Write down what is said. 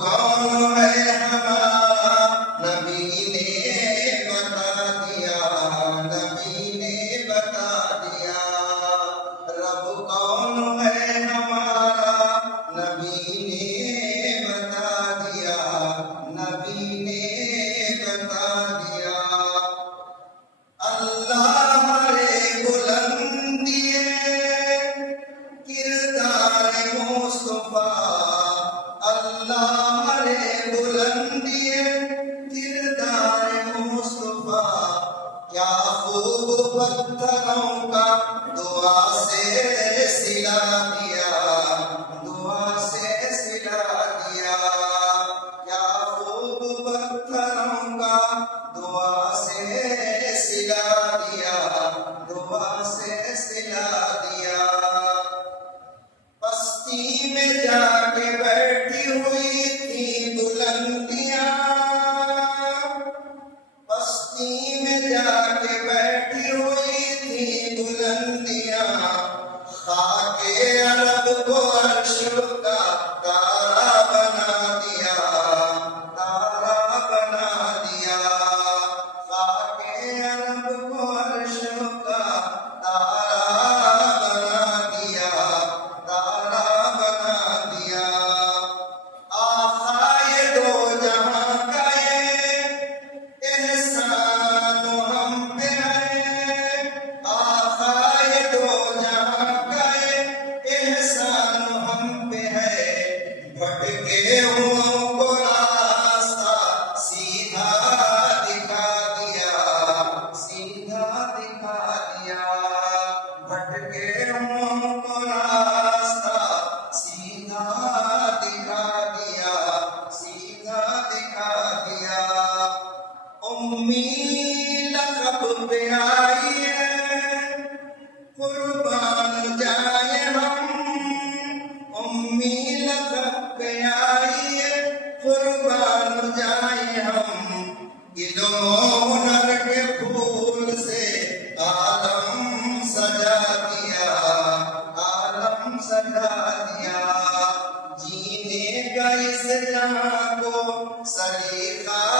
کون ہے ہمارا نبی نے بتا دیا، نبی نے بتا دیا۔ رب کون ہے ہمارا نبی نے بتا دیا، نبی نے بتا دیا۔ اللہ ہمارے بلندی کردار مصطفیٰ، اللہ ہمارے بلندی کردار مصطفیٰ، کیا خوب پتھروں کا دعا سے سلا دیا، دعا سے سلا دیا۔ کیا خوب پتھروں کا دعا سے سلا دیا، دعا سے سلا دیا۔ پستی میں جا کے بیٹھی ہوئی تھی بلندیاں، پستی میں جا کے بیٹھی ہوئی تھی بلندیاں، خاک عرب کو عرش کا تارا بنا دیا، تارا بنا دیا۔ خاک عرب کو عرش کا تارا بنا دیا، تارا بنا دیا۔ آقا یہ دو جہاں کا یہ احسان ہم پہ ہے، آقا یہ دو جہاں کا یہ احسان ہم پہ ہے۔ بھٹکے ہوں کو راستہ سیدھا دکھا دیا، سیدھا دکھا دیا۔ بھٹکے ہوں کو راستہ سیدھا دکھا دیا، سیدھا دکھا دیا۔ امی لقب پہ آئی ہے قربان جائیں ہم، امی لقب پہ آئی ہے قربان جائیں ہم۔ علم و ہنر کے پھول سے عالم سجا دیا، عالم سجا دیا۔ جینے کا اس جہاں کو سلیقہ